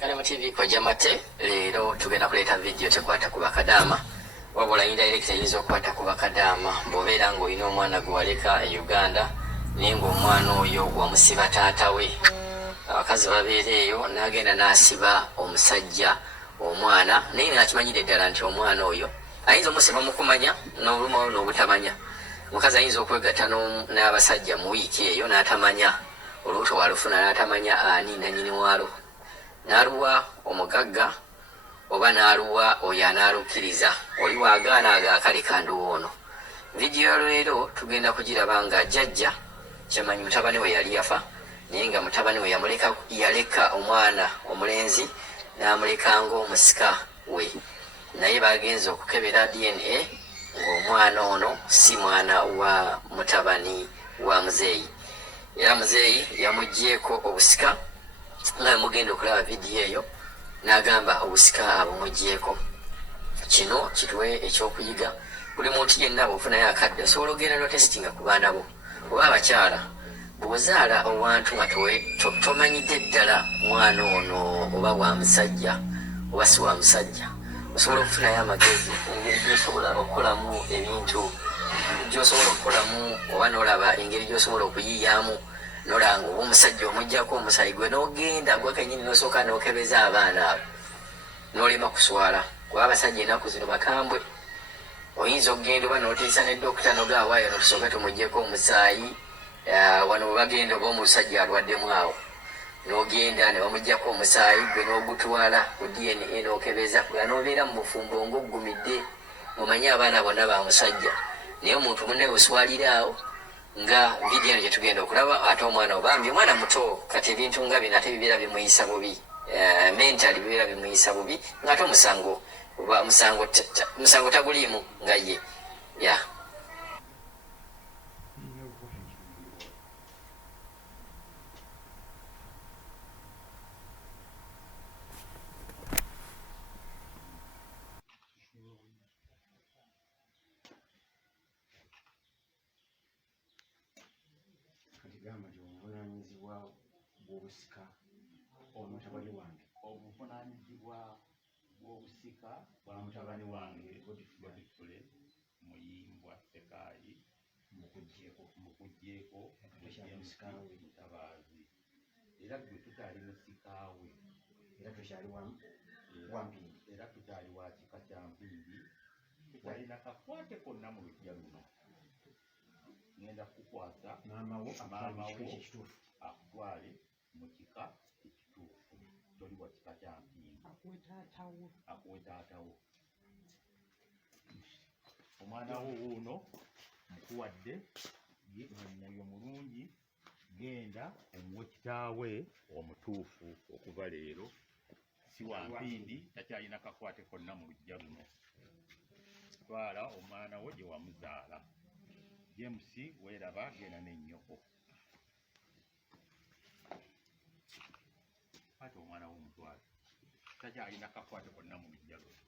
Kanamu TV kwa Jamate lero tugenda kuleta video tekwata ku bakadama wabula indirect yinzo kwata ku bakadama mbobera ngo ino omwana gwaleka e Uganda ningo omwana oyo wa musiba taata we abakazi babeereyo nagenda nasiba omusajja omwana naye nakimanyire ddala nti omwana oyo ayinza omusiba mukumanya n'oluma n'obutamanya mukazi ayinza okwegatta n'abasajja mu wiiki eyo n'atamanya olubuto walufuna n'atamanya ani nanyini walo naruwa omugagga oba naruwa oyo anaalukiriza oli waagaana agaakale kanduwoono vidiyo leero tugenda kugiraba nga jjajja kyamanyi mutabani we yali yafa naye nga mutabani we yaleka omwana omulenzi n'amuleka ng'omusika we naye bagenze okukebera DNA ng'omwana ono si mwana wa mutabani wa muzeeyi era muzeeyi yamuggyeko obusika nga mugenda okulaba vidiyo eyo n'agamba obusika abumuggyeko kino kituwe ekyokuyiga buli muntu yenna bw'ofunayo akadde osobola ogenda notesitinga ku baana bo oba abakyala bw'ozaala owantu nga tomanyidde ddala mwana ono oba wa musajja oba si wa musajja osobola okufunayo amagezi engeri gy'osobola okukolamu ebintu gy'osobola okukolamu oba n'olaba engeri gy'osobola okuyiyamu nolanga oba omusajja omuggyako omusayi gwe n'ogenda gwe kenyini n'osooka n'okebeza abaana abo n'olema kuswala kuba abasajja ennaku zino bakambwe oyinza okugenda oba n'otiisa ne dokita nogaawayo notusooke tumuggyeko omusaayi wano bwe bagenda oba omusajja alwaddemu awo n'ogenda ne bamuggyako omusaayi gwe n'ogutwala ku DNA n'okebeza kuba n'obeera mu bufumbo ng'oggumidde omanye abaana bonna ba musajja naye omuntu munne buswalira awo nga vidiyo eno gyetugenda okulaba ate omwana obambi omwana muto kati ebintu nga bino ate bibeera bimuyisa bubi mentali bibeera bimuyisa bubi ngaate omusango oba musango taguliimu nga ye ya gamba nti obuvunaanyizibwa bw'obusika omutabani wange obuvunaanyizibwa bw'obusika bwa mutabani wange Godfrey Muyimbwa Sekaayi mukuggyeko musikawe mutabaazi era gwe tutaali musikaawe era tokyali wampindi era tutaali wa kika kya mpindi tutalina kakwate konna mu lujja luno ngenda kukwasa maamawo ekituufu akutwale mu kika ekituufu toli wa kika kya mpindi akuwe taatawo omwana wo wuuno mukuwadde omwoyo mulungi genda omuwe kitaawe omutuufu okuva leero si wa mpindi takyalina kakwate konna mu lujja luno twala omwana wo gye wamuzaala James weeraba genda n'ennyoko ate omwana w'omutwala takyalina kakwate konna mu lujja luno